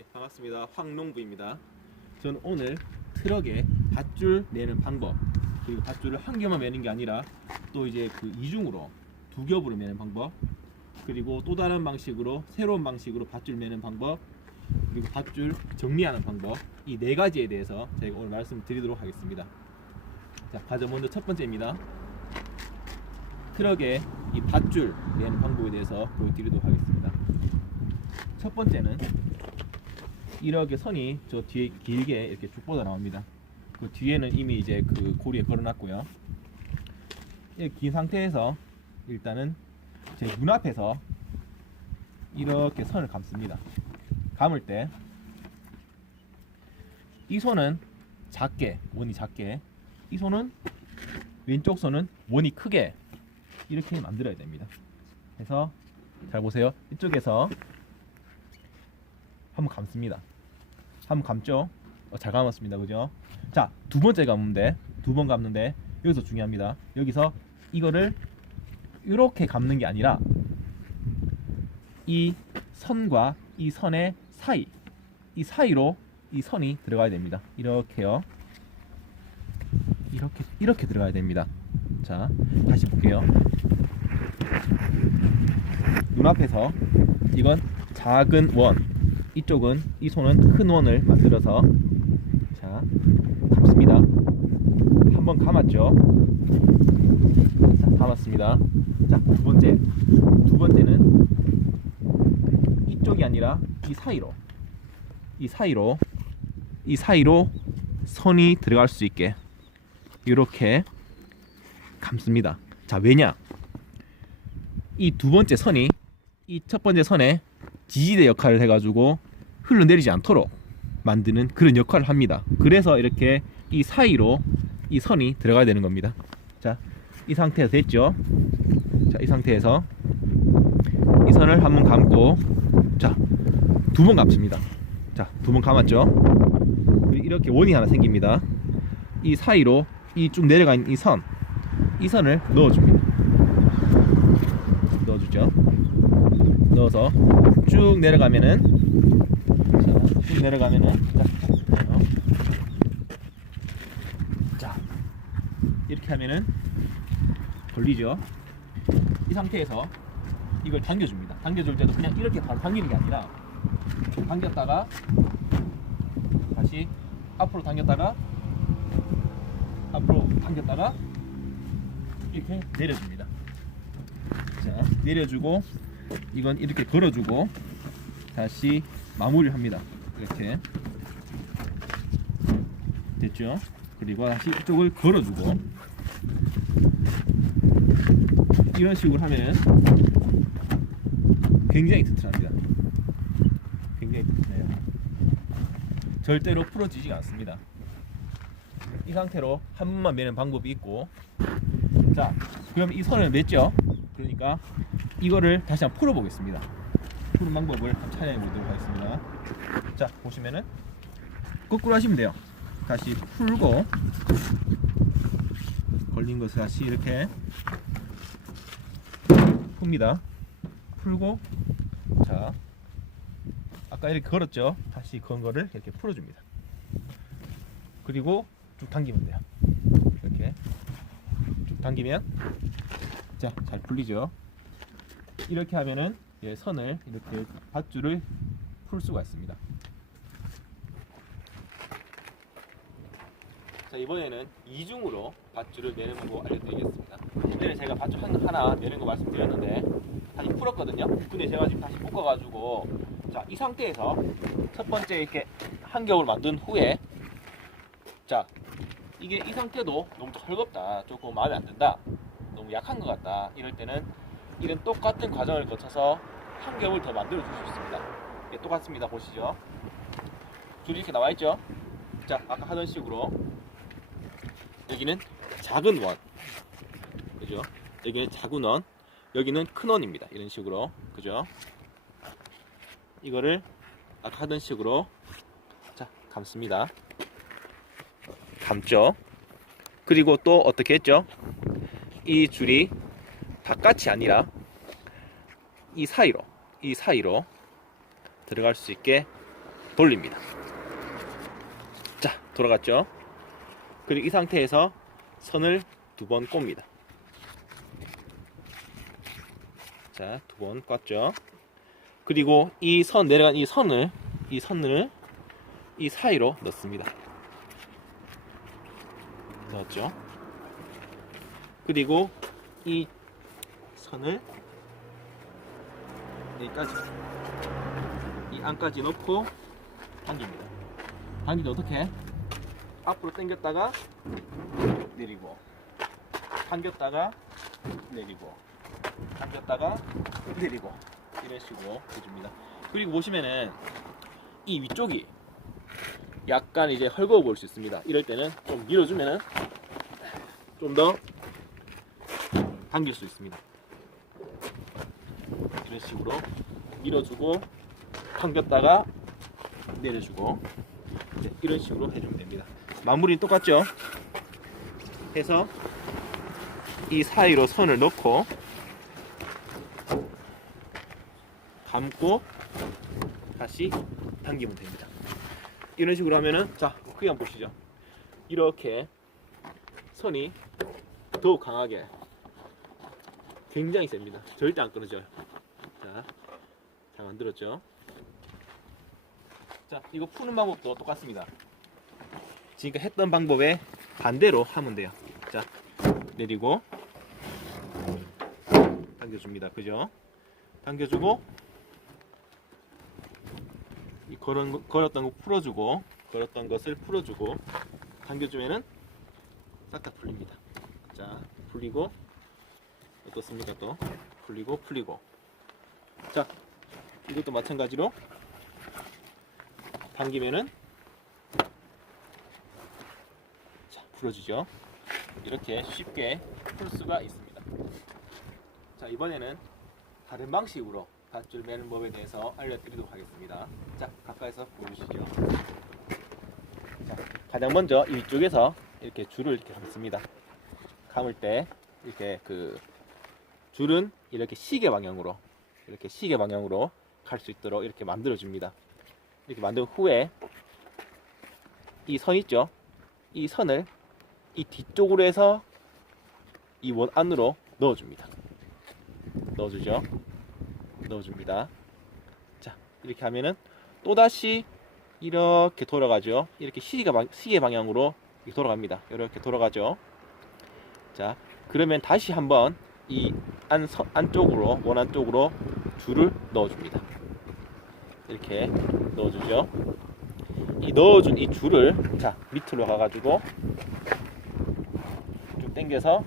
네, 반갑습니다. 황농부입니다. 저는 오늘 트럭에 밧줄 매는 방법 그리고 밧줄을 한 개만 매는 게 아니라 또 이제 그 이중으로 두 겹으로 매는 방법 그리고 또 다른 방식으로 새로운 방식으로 밧줄 매는 방법 그리고 밧줄 정리하는 방법 이 네 가지에 대해서 제가 오늘 말씀드리도록 하겠습니다. 자, 가장 먼저 첫 번째입니다. 트럭에 이 밧줄 매는 방법에 대해서 보여드리도록 하겠습니다. 첫 번째는 이렇게 선이 저 뒤에 길게 이렇게 쭉 뻗어 나옵니다. 그 뒤에는 이미 이제 그 고리에 걸어놨고요. 긴 상태에서 일단은 제 눈앞에서 이렇게 선을 감습니다. 감을 때 이 손은 작게 원이 작게 이 손은 왼쪽 손은 원이 크게 이렇게 만들어야 됩니다. 그래서 잘 보세요. 이쪽에서 한번 감습니다. 한번 감죠. 어, 잘 감았습니다. 그죠? 자, 두 번째 감는데 두 번 감는데 여기서 중요합니다. 여기서 이거를 이렇게 감는 게 아니라 이 선과 이 선의 사이 이 사이로 이 선이 들어가야 됩니다. 이렇게요. 이렇게 이렇게 들어가야 됩니다. 자, 다시 볼게요. 눈앞에서 이건 작은 원, 이쪽은 이 손은 큰 원을 만들어서 자 감습니다. 한번 감았죠. 자 감았습니다. 자 두 번째 두 번째는 이쪽이 아니라 이 사이로 이 사이로 이 사이로 선이 들어갈 수 있게 이렇게 감습니다. 자 왜냐? 이 두 번째 선이 이 첫 번째 선에 지지대 역할을 해가지고 흘러내리지 않도록 만드는 그런 역할을 합니다. 그래서 이렇게 이 사이로 이 선이 들어가야 되는 겁니다. 자, 이 상태에서 됐죠? 자, 이 상태에서 이 선을 한번 감고 자, 두 번 감습니다. 자, 두 번 감았죠? 이렇게 원이 하나 생깁니다. 이 사이로 이쭉 있는 이 선, 이 선을 넣어줍니다. 넣어주죠. 넣어서 쭉 내려가면은 자, 쭉 내려가면은 자, 어. 자 이렇게 하면은 걸리죠. 이 상태에서 이걸 당겨줍니다. 당겨줄 때도 그냥 이렇게 바로 당기는 게 아니라 당겼다가 다시 앞으로 당겼다가 앞으로 당겼다가 이렇게 내려줍니다. 자 내려주고 이건 이렇게 걸어주고 다시 마무리를 합니다. 이렇게 됐죠? 그리고 다시 이쪽을 걸어주고 이런 식으로 하면 굉장히 튼튼합니다. 굉장히 튼튼해요. 절대로 풀어지지 않습니다. 이 상태로 한 번만 매는 방법이 있고 자 그럼 이 선을 맸죠? 그러니까 이거를 다시 한번 풀어 보겠습니다. 푸는 방법을 한번 촬영해 보도록 하겠습니다. 자 보시면은 거꾸로 하시면 돼요. 다시 풀고 걸린 것을 다시 이렇게 풉니다. 풀고 자 아까 이렇게 걸었죠? 다시 건 거를 이렇게 풀어줍니다. 그리고 쭉 당기면 돼요. 이렇게 쭉 당기면 자 잘 풀리죠? 이렇게 하면은 예, 선을 이렇게 밧줄을 풀 수가 있습니다. 자 이번에는 이중으로 밧줄을 내는 방법 알려드리겠습니다. 전에 제가 밧줄 한- 하나 내는 거 말씀드렸는데 다시 풀었거든요. 근데 제가 지금 다시 묶어가지고 자 이 상태에서 첫 번째 이렇게 한 겹을 만든 후에 자 이게 이 상태도 너무 헐겁다 조금 마음에 안 든다 약한 것 같다 이럴 때는 이런 똑같은 과정을 거쳐서 한 겹을 더 만들어 줄 수 있습니다. 예, 똑같습니다. 보시죠. 줄이 이렇게 나와 있죠? 자, 아까 하던 식으로 여기는 작은 원, 그죠? 여기는 작은 원, 여기는 큰 원입니다. 이런 식으로, 그죠? 이거를 아까 하던 식으로 자 감습니다. 감죠. 그리고 또 어떻게 했죠? 이 줄이 바깥이 아니라 이 사이로 이 사이로 들어갈 수 있게 돌립니다. 자, 돌아갔죠? 그리고 이 상태에서 선을 두 번 꼽니다. 자, 두 번 꽂죠. 그리고 이 선 내려간 이 선을 이 선을 이 사이로 넣습니다. 넣었죠. 그리고 이 선을 여기까지 이 안까지 넣고 당깁니다. 때 어떻게? 앞으로 당겼다가 내리고 당겼다가 내리고 당겼다가 내리고 이런 식으로 해줍니다. 그리고 보시면은 이 위쪽이 약간 이제 헐거워 보일 수 있습니다. 이럴 때는 좀 밀어주면은 좀더 당길 수 있습니다. 이런 식으로 밀어주고 당겼다가 내려주고 네, 이런 식으로 해주면 됩니다. 마무리는 똑같죠? 해서 이 사이로 선을 넣고 감고 다시 당기면 됩니다. 이런 식으로 하면은 자 크게 한번 보시죠. 이렇게 선이 더욱 강하게 굉장히 셉니다. 절대 안 끊어져요. 자, 잘 만들었죠? 자, 이거 푸는 방법도 똑같습니다. 지금까지 했던 방법에 반대로 하면 돼요. 자, 내리고 당겨줍니다. 그죠? 당겨주고 이 걸은, 거- 걸었던 거 풀어주고 걸었던 것을 풀어주고 당겨주면은 싹 다 풀립니다. 자, 풀리고 어떻습니까 또? 풀리고 풀리고 자, 이것도 마찬가지로 당기면은 자, 풀어지죠. 이렇게 쉽게 풀 수가 있습니다. 자, 이번에는 다른 방식으로 밧줄 매는 법에 대해서 알려드리도록 하겠습니다. 자, 가까이서 보여주시죠. 자, 가장 먼저 이쪽에서 이렇게 줄을 이렇게 감습니다. 감을 때 이렇게 그 줄은 이렇게 시계 방향으로 이렇게 시계 방향으로 갈 수 있도록 이렇게 만들어 줍니다. 이렇게 만든 후에 이 선 있죠? 이 선을 이 뒤쪽으로 해서 이 원 안으로 넣어 줍니다. 넣어 주죠. 넣어 줍니다. 자, 이렇게 하면은 또다시 이렇게 돌아가죠. 이렇게 시계, 방, 시계 방향으로 이렇게 돌아갑니다. 이렇게 돌아가죠. 자, 그러면 다시 한번 이 안, 서- 안쪽으로, 원 안 쪽으로 줄을 넣어줍니다. 이렇게 넣어주죠. 이 넣어준 이 줄을 자 밑으로 가가지고 쭉 당겨서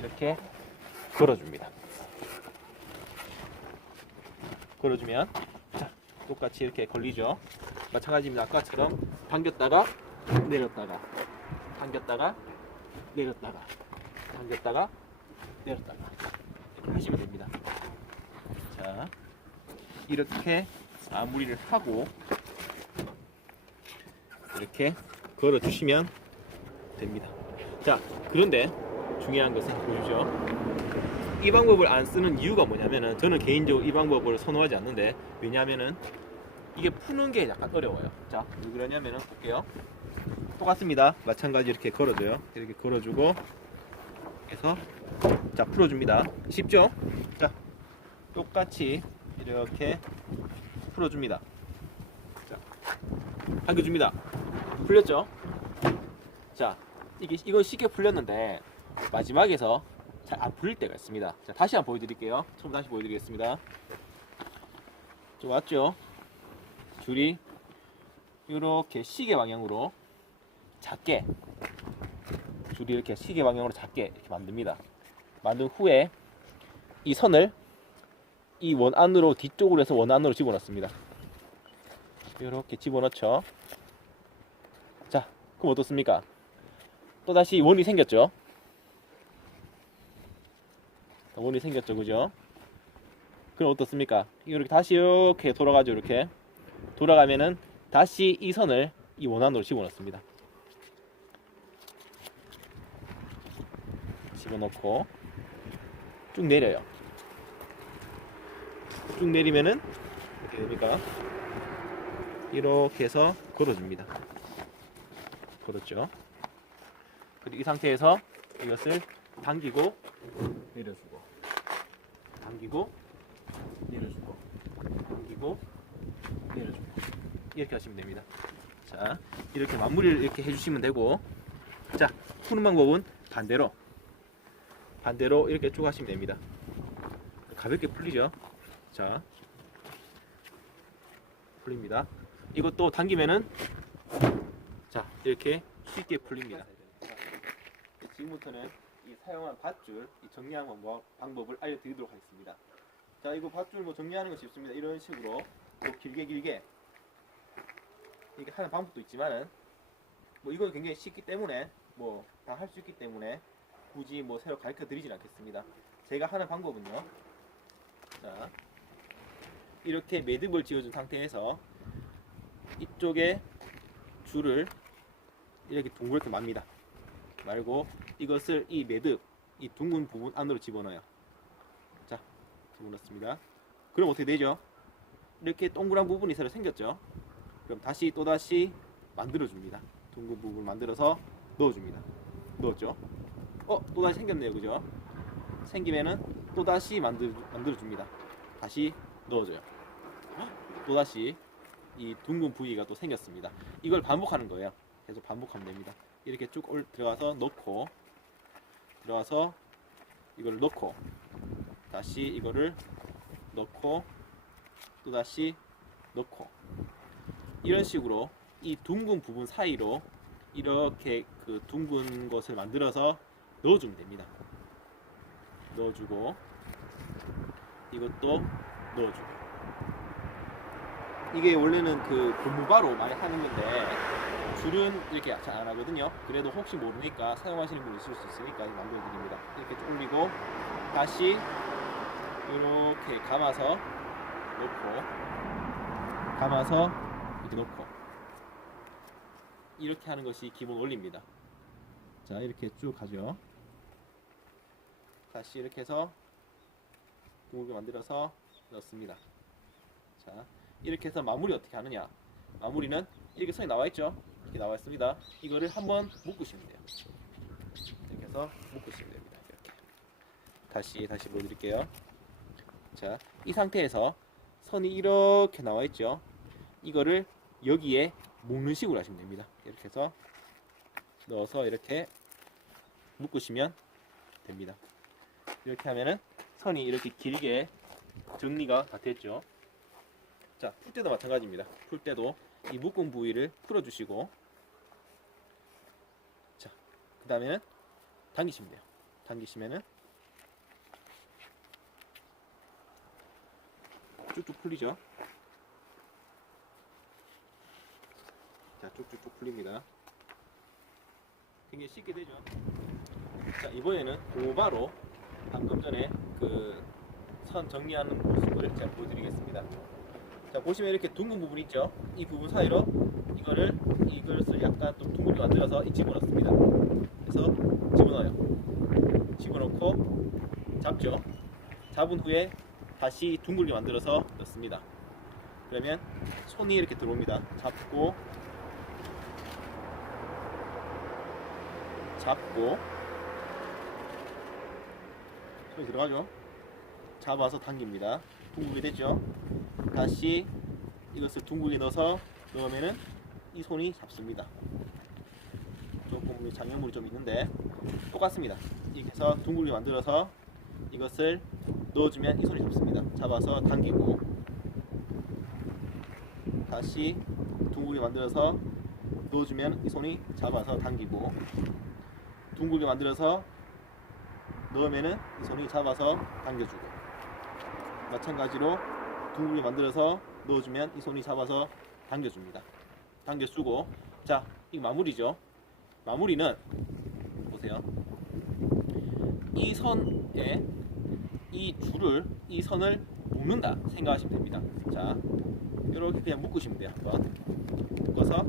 이렇게 걸어줍니다. 걸어주면 자 똑같이 이렇게 걸리죠. 마찬가지입니다. 아까처럼 당겼다가 내렸다가 당겼다가 내렸다가 당겼다가 내렸다가 이렇게 하시면 됩니다. 자 이렇게 마무리를 하고 이렇게 걸어 주시면 됩니다. 자, 그런데 중요한 것은 보십시오. 이 방법을 안 쓰는 이유가 뭐냐면은 저는 개인적으로 이 방법을 선호하지 않는데 왜냐하면은 이게 푸는 게 약간 어려워요. 자, 왜 그러냐면은 볼게요. 똑같습니다. 마찬가지 이렇게 걸어줘요. 이렇게 걸어주고 해서 자 풀어줍니다. 쉽죠? 자, 똑같이 이렇게 풀어줍니다. 자, 당겨줍니다. 풀렸죠? 자, 이게 이건 쉽게 풀렸는데 마지막에서 잘 안 풀릴 때가 있습니다. 자, 다시 한번 보여드릴게요. 처음 다시 보여드리겠습니다. 좀 왔죠? 줄이 이렇게 시계 방향으로 작게 줄이 이렇게 시계 방향으로 작게 이렇게 만듭니다. 만든 후에 이 선을 이 원 안으로 뒤쪽으로 해서 원 안으로 집어넣습니다. 이렇게 집어넣죠. 자, 그럼 어떻습니까? 또 다시 원이 생겼죠. 원이 생겼죠, 그죠? 그럼 어떻습니까? 이렇게 다시 이렇게 돌아가죠, 이렇게 돌아가면은 다시 이 선을 이 원 안으로 집어넣습니다. 집어넣고 쭉 내려요. 쭉 내리면은 어떻게 됩니까? 이렇게 해서 걸어줍니다. 걸었죠. 그리고 이 상태에서 이것을 당기고 내려주고 당기고 내려주고 당기고 내려주고 이렇게 하시면 됩니다. 자 이렇게 마무리를 이렇게 해주시면 되고 자 푸는 방법은 반대로 반대로 이렇게 쭉 하시면 됩니다. 가볍게 풀리죠. 자 풀립니다. 이것도 당기면은 자 이렇게 쉽게 풀립니다. 지금부터는 이 사용한 밧줄 이 정리하는 방법, 방법을 알려드리도록 하겠습니다. 자 이거 밧줄 뭐 정리하는 거 쉽습니다. 이런 식으로 또 길게 길게 이렇게 하는 방법도 있지만은 뭐 이건 굉장히 쉽기 때문에 뭐 다 할 수 있기 때문에 굳이 뭐 새로 가르쳐 드리진 않겠습니다. 제가 하는 방법은요. 자 이렇게 매듭을 지어준 상태에서 이쪽에 줄을 이렇게 둥그렇게 맙니다. 말고 이것을 이 매듭 이 둥근 부분 안으로 집어넣어요. 자, 집어넣습니다. 그럼 어떻게 되죠? 이렇게 동그란 부분이 새로 생겼죠. 그럼 다시 또 다시 만들어 줍니다. 둥근 부분 만들어서 넣어 줍니다. 넣었죠? 어, 또 다시 생겼네요. 그죠? 생기면은 또 다시 만들 만들어 줍니다. 다시 넣어줘요. 또 다시 이 둥근 부위가 또 생겼습니다. 이걸 반복하는 거예요. 계속 반복하면 됩니다. 이렇게 쭉 올, 들어가서 넣고 들어가서 이걸 넣고 다시 이거를 넣고 또 다시 넣고 이런 식으로 이 둥근 부분 사이로 이렇게 그 둥근 것을 만들어서 넣어주면 됩니다. 넣어주고 이것도 넣어주고 이게 원래는 그 고무바로 많이 하는 건데 줄은 이렇게 잘 안 하거든요. 그래도 혹시 모르니까 사용하시는 분 있을 수 있으니까 만들어 드립니다. 이렇게 쭉 올리고 다시 이렇게 감아서 놓고 감아서 이렇게 놓고 이렇게 하는 것이 기본 원리입니다. 자 이렇게 쭉 가죠. 다시 이렇게 해서 둥글게 만들어서 넣습니다. 자 이렇게 해서 마무리 어떻게 하느냐? 마무리는 이렇게 선이 나와 있죠. 이렇게 나와 있습니다. 이거를 한번 묶으시면 돼요. 이렇게 해서 묶으시면 됩니다. 이렇게. 다시 다시 보여드릴게요. 자, 이 상태에서 선이 이렇게 나와 있죠. 이거를 여기에 묶는 식으로 하시면 됩니다. 이렇게 해서 넣어서 이렇게 묶으시면 됩니다. 이렇게 하면은 선이 이렇게 길게 정리가 다 됐죠. 자, 풀 때도 마찬가지입니다. 풀 때도 이 묶은 부위를 풀어주시고, 자, 그 다음에는 당기시면 돼요. 당기시면은 쭉쭉 풀리죠. 자, 쭉쭉쭉 풀립니다. 굉장히 쉽게 되죠. 자, 이번에는 고바로 방금 전에 그 선 정리하는 모습을 제가 보여드리겠습니다. 자 보시면 이렇게 둥근 부분 있죠? 이 부분 사이로 이거를 이것을 약간 좀 둥글게 만들어서 이 집어넣습니다. 그래서 집어넣어요. 집어넣고 잡죠? 잡은 후에 다시 둥글게 만들어서 넣습니다. 그러면 손이 이렇게 들어옵니다. 잡고 잡고 손이 들어가죠 잡아서 당깁니다 둥글게 됐죠 다시 이것을 둥글게 넣어서 넣으면은 이 손이 잡습니다. 조금 장애물이 좀 있는데 똑같습니다. 이렇게 해서 둥글게 만들어서 이것을 넣어주면 이 손이 잡습니다. 잡아서 당기고 다시 둥글게 만들어서 넣어주면 이 손이 잡아서 당기고 둥글게 만들어서 넣으면은 이 손이 잡아서 당겨주고 마찬가지로 둥글게 만들어서 넣어주면 이 손이 잡아서 당겨줍니다. 당겨주고 자, 이 마무리죠. 마무리는 보세요. 이 선에 이 줄을 이 선을 묶는다 생각하시면 됩니다. 자, 이렇게 그냥 묶으시면 돼요. 한번 묶어서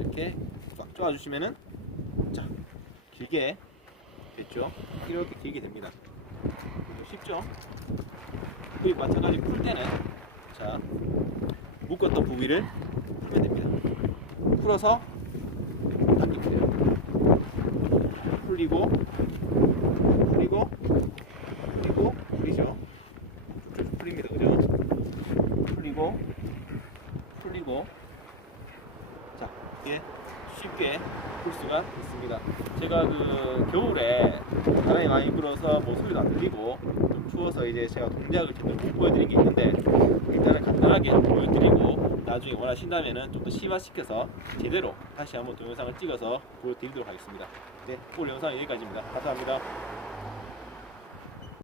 이렇게 쫙 쪼아주시면은 자 길게 됐죠. 이렇게 길게 됩니다. 쉽죠? 그리고 마찬가지 풀 때는 자 묶었던 부위를 풀어서 당기면 돼요. 풀리고 풀리고 풀리고 풀리죠. 풀립니다. 그죠? 풀리고 풀리고 자 이게 쉽게 풀 수가 있습니다. 제가 그 겨울에 바람이 많이 불어서 뭐 소리도 안 들리고 좀 추워서 이제 제가 동작을 제대로 못 보여드린 게 있는데 일단은 간단하게 보여드리고 나중에 원하신다면은 좀 더 심화시켜서 제대로 다시 한번 동영상을 찍어서 보여드리도록 하겠습니다. 네, 오늘 영상은 여기까지입니다. 감사합니다.